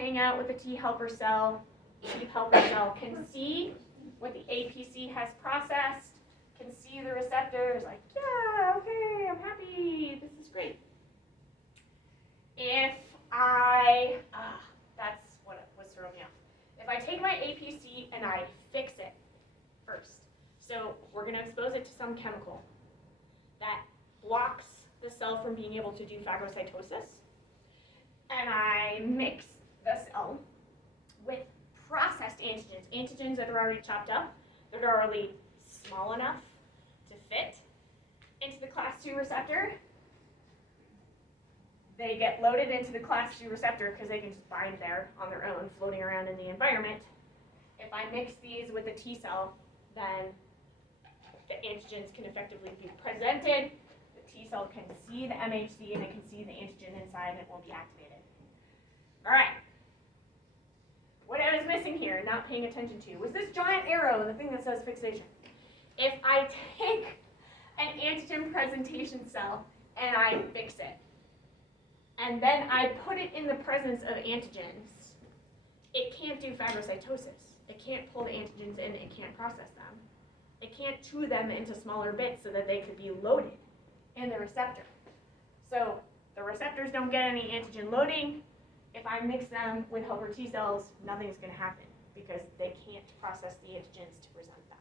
hang out with the T helper cell can see what the APC has processed, can see the receptors, like, yeah, okay, I'm happy, this is great. If that's what was throwing me off. If I take my APC and I fix it first, so we're going to expose it to some chemical that blocks the cell from being able to do phagocytosis, and I mix the cell with processed antigens that are already chopped up, that are already small enough to fit into the class 2 receptor. They get loaded into the class 2 receptor because they can just bind there on their own, floating around in the environment. If I mix these with the T cell, then the antigens can effectively be presented. The T cell can see the MHC and it can see the antigen inside and it won't be activated. All right. What I was missing here, not paying attention to, was this giant arrow, the thing that says fixation. If I take an antigen presentation cell and I fix it, and then I put it in the presence of antigens, it can't do phagocytosis. It can't pull the antigens in, it can't process them. It can't chew them into smaller bits so that they could be loaded in the receptor. So the receptors don't get any antigen loading. If I mix them with helper T cells, nothing's going to happen because they can't process the antigens to present them.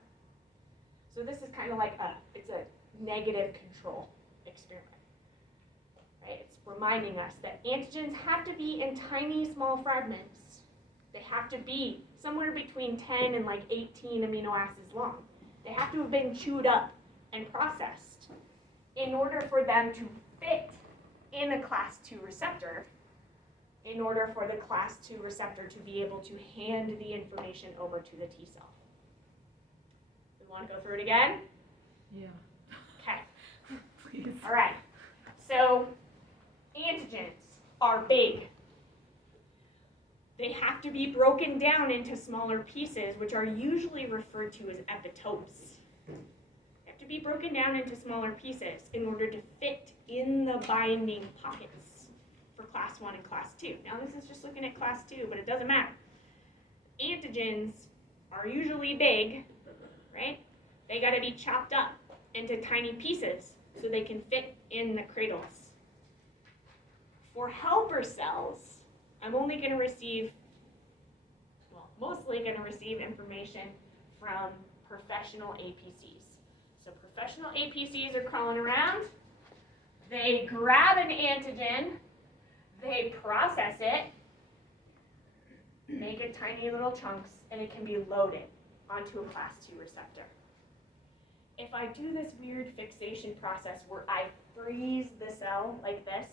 So this is kind of like it's a negative control experiment. Right? It's reminding us that antigens have to be in tiny, small fragments. They have to be somewhere between 10 and like 18 amino acids long. They have to have been chewed up and processed in order for them to fit in a class 2 receptor, in order for the class 2 receptor to be able to hand the information over to the T cell. We want to go through it again? Yeah. Okay. Please. All right. So antigens are big. They have to be broken down into smaller pieces, which are usually referred to as epitopes. They have to be broken down into smaller pieces in order to fit in the binding pockets for class 1 and class 2. Now this is just looking at class 2, but it doesn't matter. Antigens are usually big, right? They got to be chopped up into tiny pieces so they can fit in the cradles. For helper cells, I'm only going to receive, well, mostly going to receive information from professional APCs. So professional APCs are crawling around. They grab an antigen, they process it, make it tiny little chunks, and it can be loaded onto a class 2 receptor. If I do this weird fixation process where I freeze the cell like this,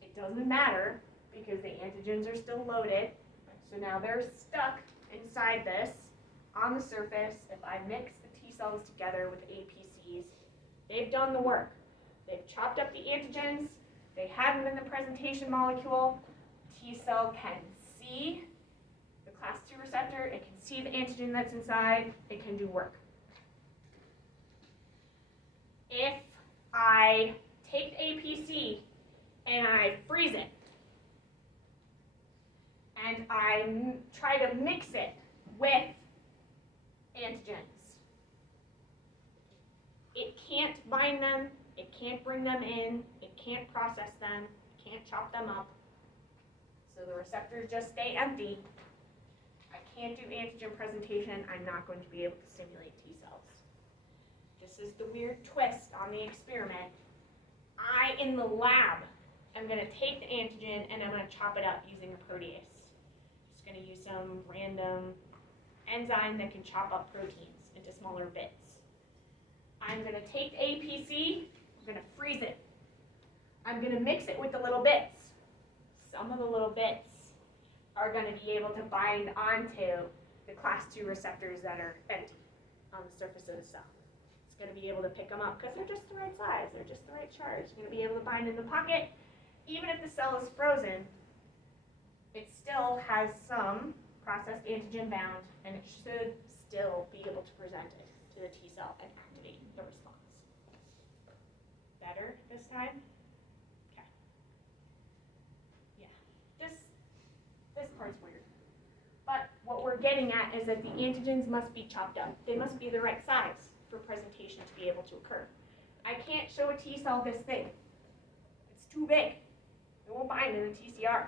it doesn't matter because the antigens are still loaded. So now they're stuck inside this on the surface. If I mix the T cells together with APCs, they've done the work. They've chopped up the antigens. They have them in the presentation molecule. T cell can see the class 2 receptor. It can see the antigen that's inside. It can do work. If I take the APC and I freeze it, and I try to mix it with antigens, it can't bind them, it can't bring them in, it can't process them, it can't chop them up, so the receptors just stay empty. I can't do antigen presentation, I'm not going to be able to stimulate T cells. This is the weird twist on the experiment. I, in the lab, am going to take the antigen and I'm going to chop it up using a protease. Just going to use some random enzyme that can chop up proteins into smaller bits. I'm going to take the APC, I'm going to freeze it. I'm going to mix it with the little bits. Some of the little bits are going to be able to bind onto the class 2 receptors that are empty on the surface of the cell. It's going to be able to pick them up because they're just the right size, they're just the right charge. It's going to be able to bind in the pocket. Even if the cell is frozen, it still has some processed antigen bound, and it should still be able to present it to the T cell and activate the response. Better this time? Okay. Yeah. This part's weird. But what we're getting at is that the antigens must be chopped up. They must be the right size for presentation to be able to occur. I can't show a T cell this thing. It's too big. It won't bind in a TCR.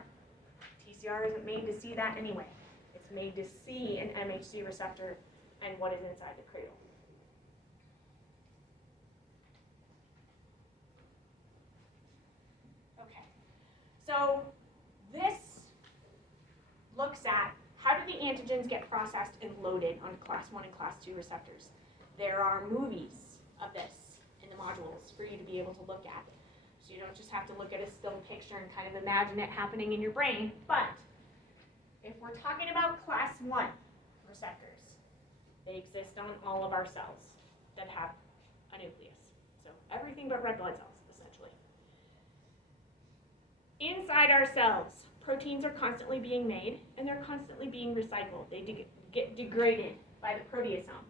TCR isn't made to see that anyway. It's made to see an MHC receptor and what is inside the cradle. Okay, so this looks at how do the antigens get processed and loaded on class 1 and class 2 receptors. There are movies of this in the modules for you to be able to look at. So you don't just have to look at a still picture and kind of imagine it happening in your brain, but if we're talking about class 1 receptors, they exist on all of our cells that have a nucleus. So everything but red blood cells, essentially. Inside our cells, proteins are constantly being made and they're constantly being recycled. They get degraded by the proteasome.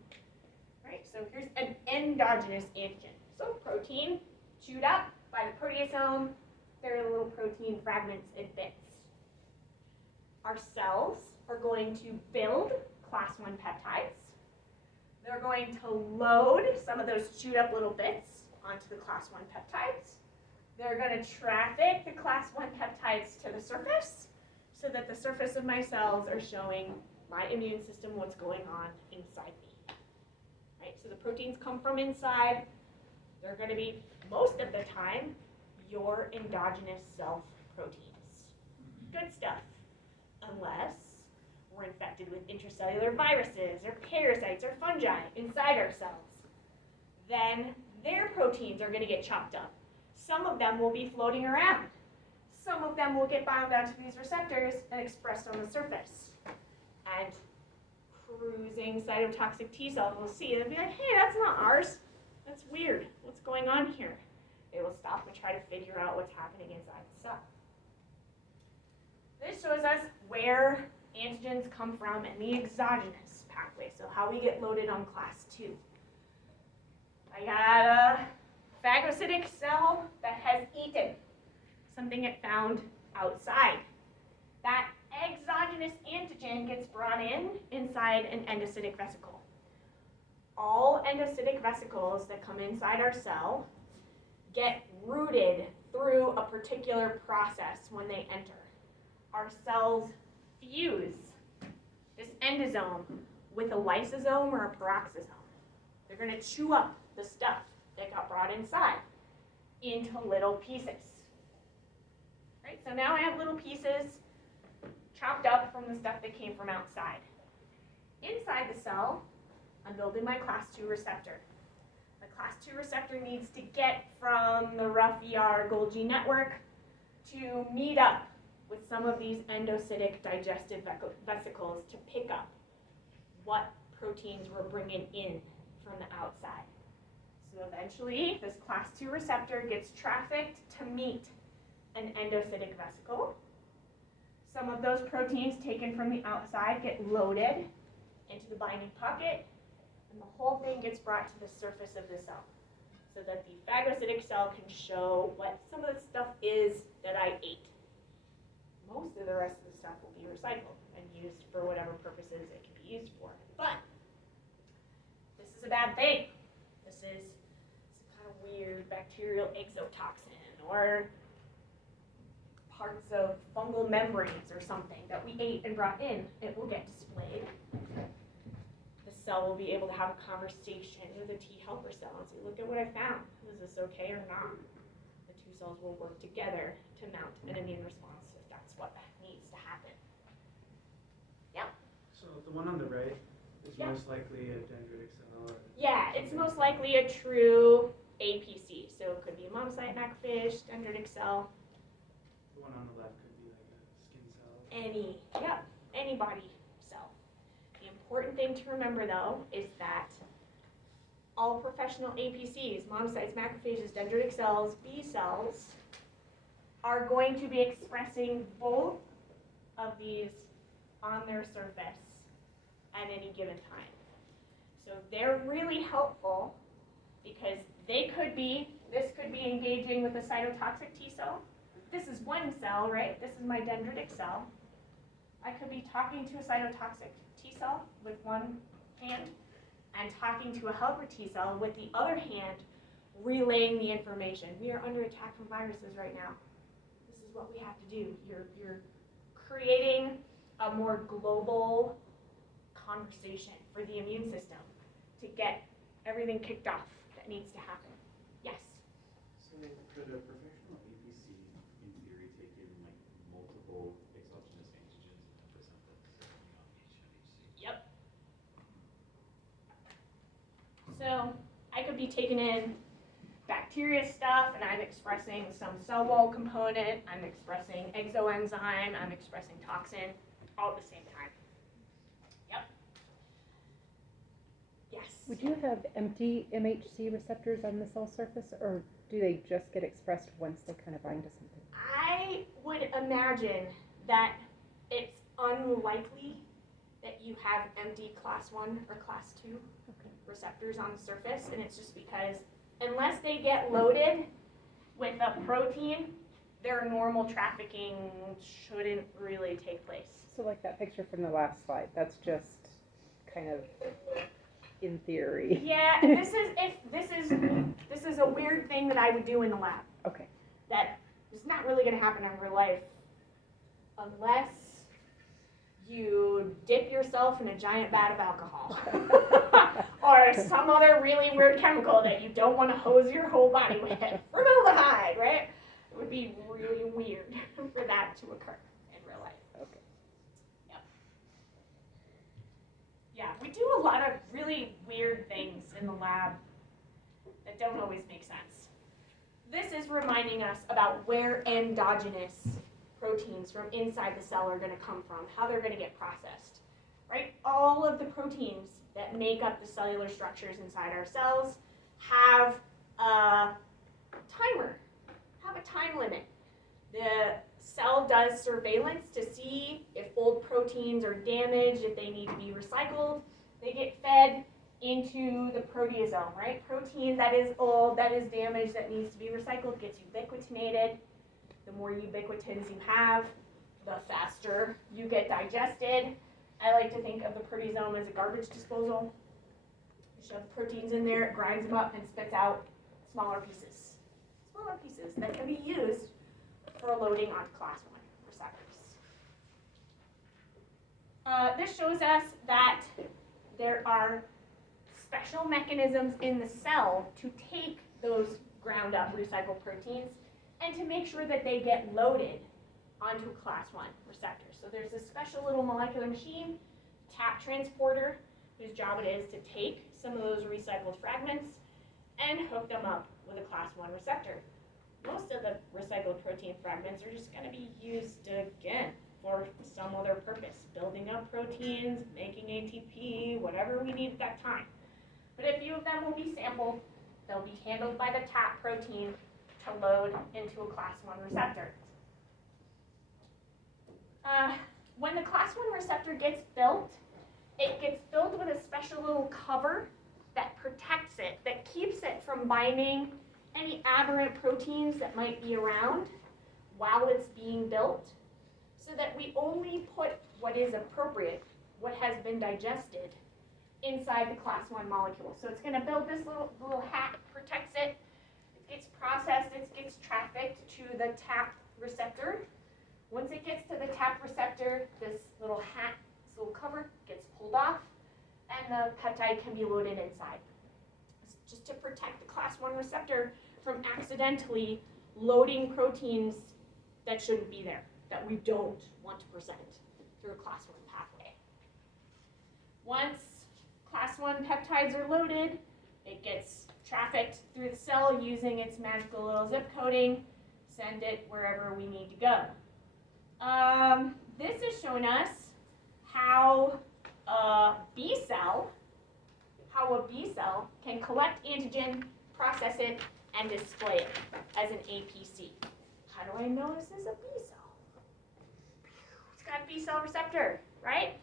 Right? So here's an endogenous antigen. So protein chewed up by the proteasome, there are little protein fragments and bits. Our cells are going to build class 1 peptides. They're going to load some of those chewed up little bits onto the class 1 peptides. They're going to traffic the class 1 peptides to the surface so that the surface of my cells are showing my immune system what's going on inside me. Right? So the proteins come from inside. They're going to be, most of the time, your endogenous self proteins. Good stuff. Unless we're infected with intracellular viruses or parasites or fungi inside our cells. Then their proteins are going to get chopped up. Some of them will be floating around. Some of them will get bound onto these receptors and expressed on the surface. And cruising cytotoxic T cells will see it and be like, hey, that's not ours. That's weird. What's going on here? They will stop and try to figure out what's happening inside the cell. This shows us where antigens come from in the exogenous pathway, so how we get loaded on class 2. I got a phagocytic cell that has eaten something it found outside. That exogenous antigen gets brought inside an endocytic vesicle. All endocytic vesicles that come inside our cell get rooted through a particular process when they enter. Our cells fuse this endosome with a lysosome or a peroxisome. They're going to chew up the stuff that got brought inside into little pieces. Right? So now I have little pieces chopped up from the stuff that came from outside. Inside the cell, I'm building my class 2 receptor. The class 2 receptor needs to get from the rough ER Golgi network to meet up with some of these endocytic digestive vesicles to pick up what proteins we're bringing in from the outside. So eventually, this class 2 receptor gets trafficked to meet an endocytic vesicle. Some of those proteins taken from the outside get loaded into the binding pocket, and the whole thing gets brought to the surface of the cell so that the phagocytic cell can show what some of the stuff is that I ate. Most of the rest of the stuff will be recycled and used for whatever purposes it can be used for. But this is a bad thing. This is some kind of weird bacterial exotoxin or parts of fungal membranes or something that we ate and brought in. It will get displayed. The cell will be able to have a conversation with a T helper cell and say, look at what I found. Is this okay or not? The two cells will work together to mount an immune response. That's what needs to happen. Yeah. So the one on the right is most likely a dendritic cell. Yeah, it's most likely a true APC. So it could be a monocyte macrophage, dendritic cell. The one on the left could be like a skin cell. Any body cell. The important thing to remember though is that all professional APCs, monocytes, macrophages, dendritic cells, B cells, are going to be expressing both of these on their surface at any given time. So they're really helpful because this could be engaging with a cytotoxic T cell. This is one cell, right? This is my dendritic cell. I could be talking to a cytotoxic T cell with one hand and talking to a helper T cell with the other hand, relaying the information. We are under attack from viruses right now. This is what we have to do. You're creating a more global conversation for the immune system to get everything kicked off that needs to happen. Yes? So could a professional APC, in theory, take in like multiple exogenous antigens and then present them to HC? Yep. So I could be taking in bacteria stuff and I'm expressing some cell wall component, I'm expressing exoenzyme, I'm expressing toxin, all at the same time. Yep. Yes. Would you have empty MHC receptors on the cell surface, or do they just get expressed once they kind of bind to something? I would imagine that it's unlikely that you have empty class 1 or class 2 receptors on the surface, and it's just because unless they get loaded with a protein, their normal trafficking shouldn't really take place. So like that picture from the last slide, that's just kind of in theory. Yeah, this is a weird thing that I would do in the lab. Okay. That is not really going to happen in real life unless you dip yourself in a giant vat of alcohol or some other really weird chemical that you don't want to hose your whole body with. Formaldehyde, right? It would be really weird for that to occur in real life. Okay. Yep. Yeah, we do a lot of really weird things in the lab that don't always make sense. This is reminding us about where endogenous proteins from inside the cell are going to come from, how they're going to get processed, right? All of the proteins that make up the cellular structures inside our cells have a timer, have a time limit. The cell does surveillance to see if old proteins are damaged, if they need to be recycled. They get fed into the proteasome, right? Protein that is old, that is damaged, that needs to be recycled gets ubiquitinated. The more ubiquitins you have, the faster you get digested. I like to think of the proteasome as a garbage disposal. You shove proteins in there, it grinds them up and spits out smaller pieces. Smaller pieces that can be used for loading on class 1 receptors. This shows us that there are special mechanisms in the cell to take those ground up recycled proteins and to make sure that they get loaded onto a class 1 receptor. So there's a special little molecular machine, tap transporter, whose job it is to take some of those recycled fragments and hook them up with a class 1 receptor. Most of the recycled protein fragments are just going to be used, again, for some other purpose, building up proteins, making ATP, whatever we need at that time. But a few of them will be sampled. They'll be handled by the tap protein to load into a class 1 receptor. When the class 1 receptor gets built, it gets filled with a special little cover that protects it, that keeps it from binding any aberrant proteins that might be around while it's being built, so that we only put what is appropriate, what has been digested, inside the class 1 molecule. So it's going to build this little hat, protects it. It gets processed, it gets trafficked to the tap receptor. Once it gets to the tap receptor, this little hat, this little cover gets pulled off, and the peptide can be loaded inside. It's just to protect the class 1 receptor from accidentally loading proteins that shouldn't be there, that we don't want to present through a class 1 pathway. Once class 1 peptides are loaded, it gets trafficked through the cell using its magical little zip coding, send it wherever we need to go. This is showing us how a B cell can collect antigen, process it, and display it as an APC. How do I know this is a B cell? It's got a B cell receptor, right?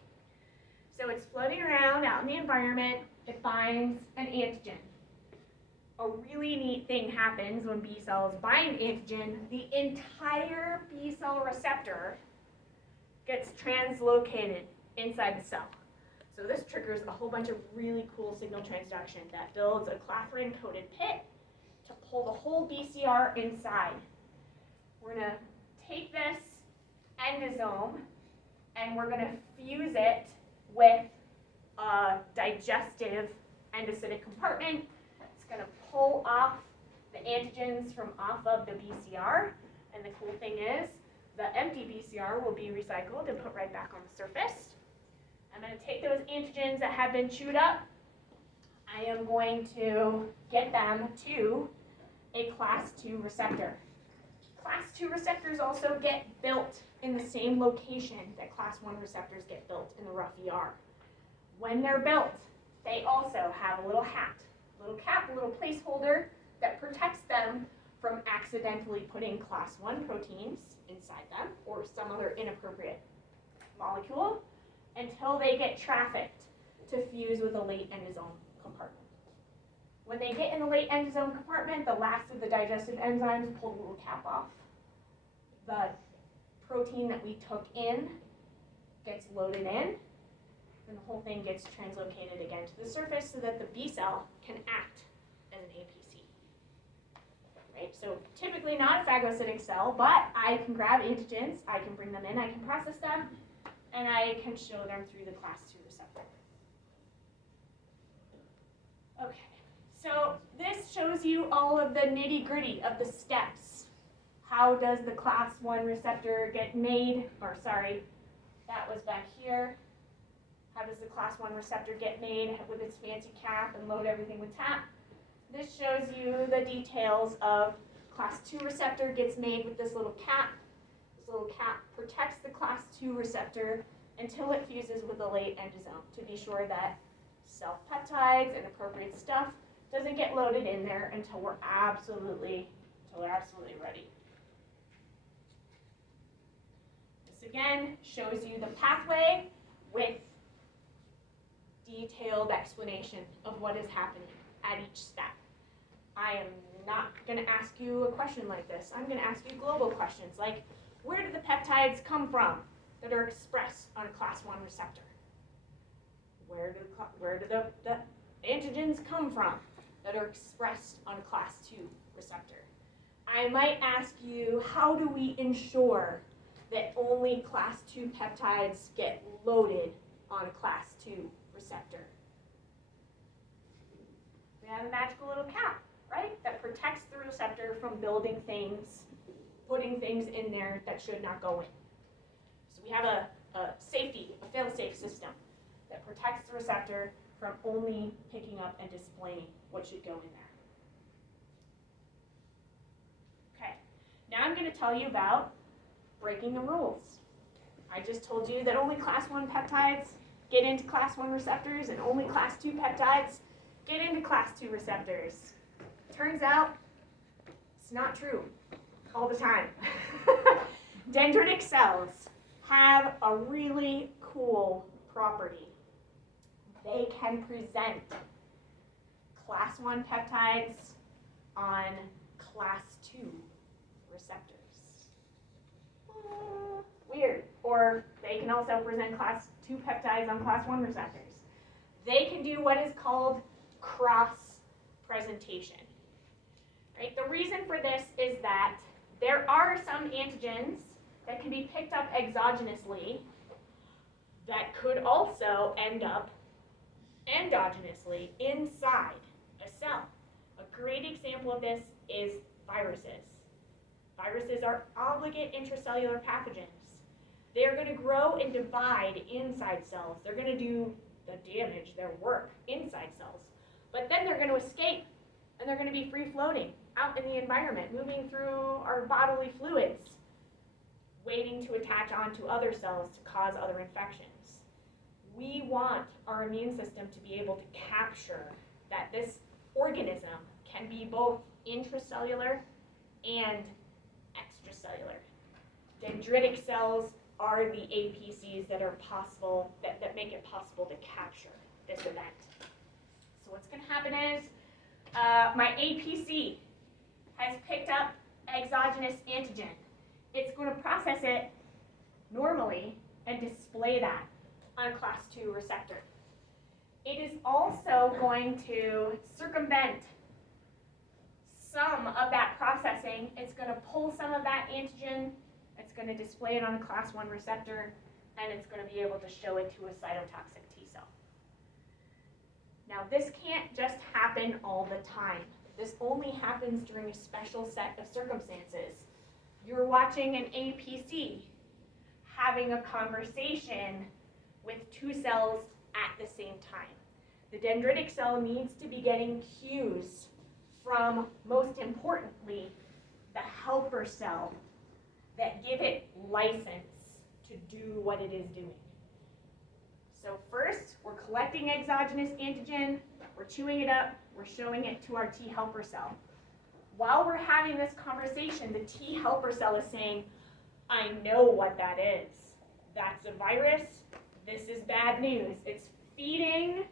So it's floating around out in the environment, it binds an antigen. A really neat thing happens when B cells bind antigen. The entire B cell receptor gets translocated inside the cell. So this triggers a whole bunch of really cool signal transduction that builds a clathrin-coated pit to pull the whole BCR inside. We're going to take this endosome and we're going to fuse it with a digestive endocytic compartment. It's going to pull off the antigens from off of the BCR. And the cool thing is, the empty BCR will be recycled and put right back on the surface. I'm going to take those antigens that have been chewed up. I am going to get them to a class 2 receptor. Class 2 receptors also get built in the same location that class 1 receptors get built in the rough ER. When they're built, they also have a little hat, a little cap, a little placeholder that protects them from accidentally putting class 1 proteins inside them or some other inappropriate molecule until they get trafficked to fuse with a late endosome compartment. When they get in the late endosome compartment, the last of the digestive enzymes pull the little cap off. The protein that we took in gets loaded in, and the whole thing gets translocated again to the surface so that the B cell can act as an APC. Right? So typically not a phagocytic cell, but I can grab antigens, I can bring them in, I can process them, and I can show them through the class 2 receptor. Okay, so this shows you all of the nitty-gritty of the steps. How does the class 1 receptor get made, or sorry, that was back here. How does the class 1 receptor get made with its fancy cap and load everything with TAP? This shows you the details of class 2 receptor gets made with this little cap. This little cap protects the class 2 receptor until it fuses with the late endosome to be sure that self-peptides and appropriate stuff doesn't get loaded in there until we're absolutely ready. This again shows you the pathway with detailed explanation of what is happening at each step. I am not going to ask you a question like this. I'm going to ask you global questions like, where do the peptides come from that are expressed on a class 1 receptor? Where do the antigens come from that are expressed on a class 2 receptor? I might ask you, how do we ensure that only class 2 peptides get loaded on a class 2 receptor? We have a magical little cap, right, that protects the receptor from building things, putting things in there that should not go in. So we have a safety, a fail-safe system that protects the receptor from only picking up and displaying what should go in there. Okay, now I'm going to tell you about breaking the rules. I just told you that only class 1 peptides get into class 1 receptors and only class 2 peptides get into class 2 receptors. Turns out it's not true all the time. Dendritic cells have a really cool property. They can present class 1 peptides on class 2 receptors. Weird. Or they can also present class 2 peptides on class 1 receptors. They can do what is called cross presentation. Right? The reason for this is that there are some antigens that can be picked up exogenously that could also end up endogenously inside a cell. A great example of this is viruses. Viruses are obligate intracellular pathogens. They're going to grow and divide inside cells. They're going to do the damage, their work inside cells. But then they're going to escape, and they're going to be free-floating out in the environment, moving through our bodily fluids, waiting to attach onto other cells to cause other infections. We want our immune system to be able to capture that this organism can be both intracellular and extracellular. Dendritic cells are the APCs that are possible, that make it possible to capture this event. So what's going to happen is my APC has picked up exogenous antigen. It's going to process it normally and display that on a class 2 receptor. It is also going to circumvent some of that processing. It's going to pull some of that antigen, it's going to display it on a class 1 receptor, and it's going to be able to show it to a cytotoxic T cell. Now, this can't just happen all the time. This only happens during a special set of circumstances. You're watching an APC having a conversation with 2 cells at the same time. The dendritic cell needs to be getting cues from, most importantly, the helper cell that give it license to do what it is doing. So first, we're collecting exogenous antigen, we're chewing it up, we're showing it to our T helper cell. While we're having this conversation, the T helper cell is saying, I know what that is. That's a virus. This is bad news. It's feeding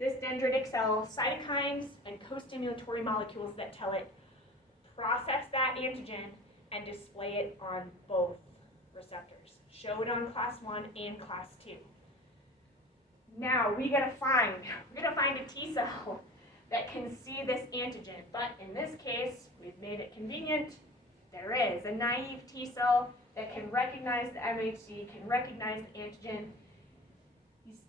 this dendritic cell cytokines and co-stimulatory molecules that tell it, process that antigen and display it on both receptors. Show it on class 1 and class 2. Now we're gonna find a T cell that can see this antigen, but in this case, we've made it convenient. There is a naive T cell that can recognize the MHC, can recognize the antigen.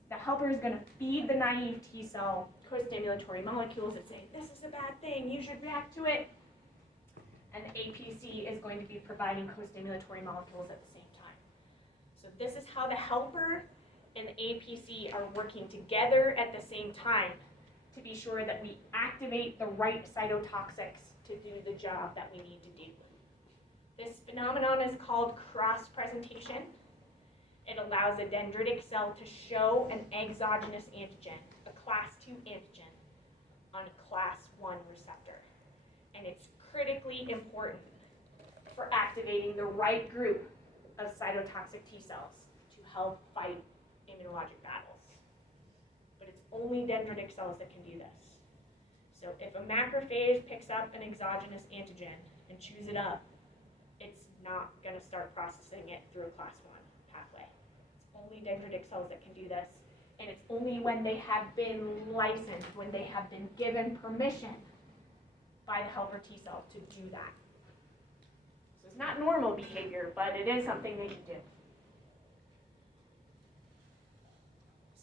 The helper is gonna feed the naive T cell co-stimulatory molecules that say, this is a bad thing, you should react to it. And the APC is going to be providing co-stimulatory molecules at the same time. So this is how the helper and the APC are working together at the same time to be sure that we activate the right cytotoxics to do the job that we need to do. This phenomenon is called cross-presentation. It allows a dendritic cell to show an exogenous antigen, a class 2 antigen, on a class 1 receptor. And it's critically important for activating the right group of cytotoxic T cells to help fight immunologic battles. But it's only dendritic cells that can do this. So if a macrophage picks up an exogenous antigen and chews it up, it's not going to start processing it through a class 1 pathway. It's only dendritic cells that can do this, and it's only when they have been licensed, when they have been given permission by the helper T cell to do that. So it's not normal behavior, but it is something they can do.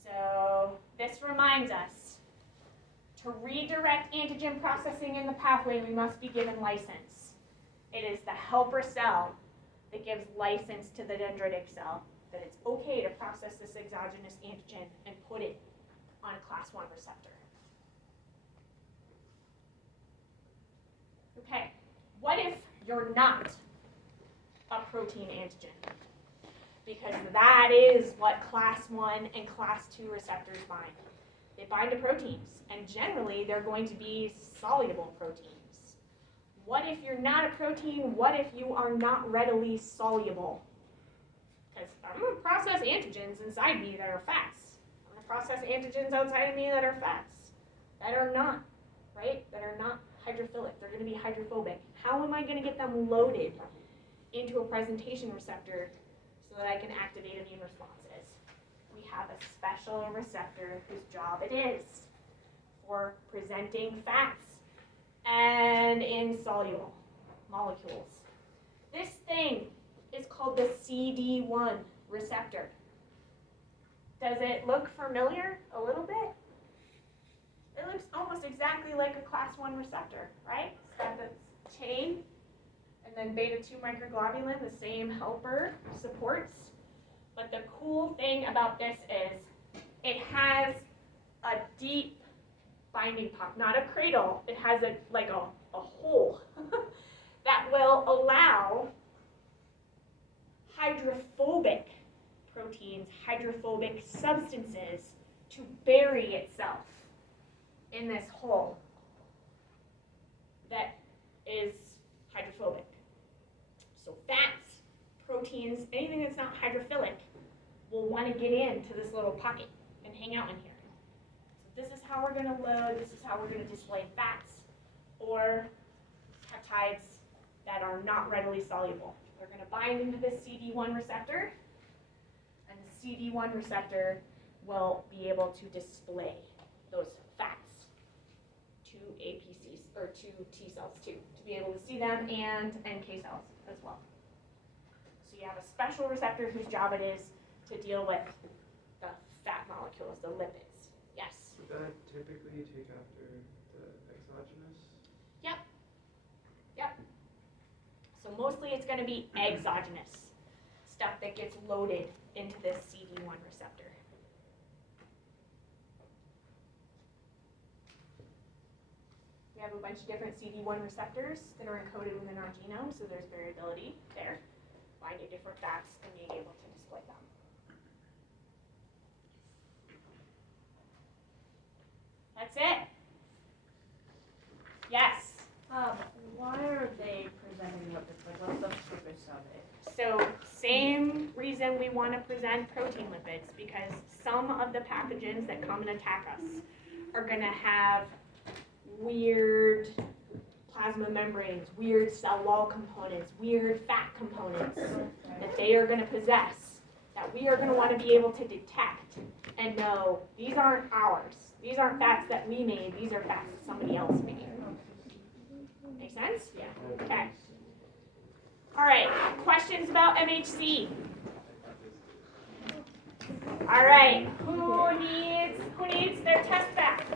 So this reminds us, to redirect antigen processing in the pathway, we must be given license. It is the helper cell that gives license to the dendritic cell that it's okay to process this exogenous antigen and put it on a class 1 receptor. Okay, what if you're not a protein antigen? Because that is what class 1 and class 2 receptors bind. They bind to proteins, and generally they're going to be soluble proteins. What if you're not a protein? What if you are not readily soluble? Because I'm going to process antigens inside me that are fats. I'm going to process antigens outside of me that are fats, that are not, right? That are not hydrophilic. They're going to be hydrophobic. How am I going to get them loaded into a presentation receptor so that I can activate immune responses? We have a special receptor whose job it is for presenting fats and insoluble molecules. This thing is called the CD1 receptor. Does it look familiar a little bit? It looks almost exactly like a class 1 receptor, right? It's got the chain and then beta-2 microglobulin, the same helper supports. But the cool thing about this is it has a deep binding pump, not a cradle. It has a hole that will allow hydrophobic proteins, hydrophobic substances to bury itself in this hole that is hydrophobic. So fats, proteins, anything that's not hydrophilic will want to get into this little pocket and hang out in here. So this is how we're going to load, this is how we're going to display fats or peptides that are not readily soluble. They're going to bind into this CD1 receptor, and CD1 receptor will be able to display those fats to APCs, or to T cells too, to be able to see them, and NK cells as well. So you have a special receptor whose job it is to deal with the fat molecules, the lipids. Yes? Would that typically take after the exogenous? So mostly it's going to be exogenous stuff that gets loaded into this CD1 receptor. We have a bunch of different CD1 receptors that are encoded within our genome, so there's variability there, finding different fats and being able to display them. That's it. Yes. Why are they presenting lipids? Like, what's the purpose of it? So same reason we want to present protein lipids, because some of the pathogens that come and attack us are going to have weird plasma membranes, weird cell wall components, weird fat components that they are going to possess, that we are going to want to be able to detect and know these aren't ours. These aren't fats that we made. These are fats that somebody else made. Make sense? Yeah. Okay. All right. Questions about MHC? All right. Who needs their test back?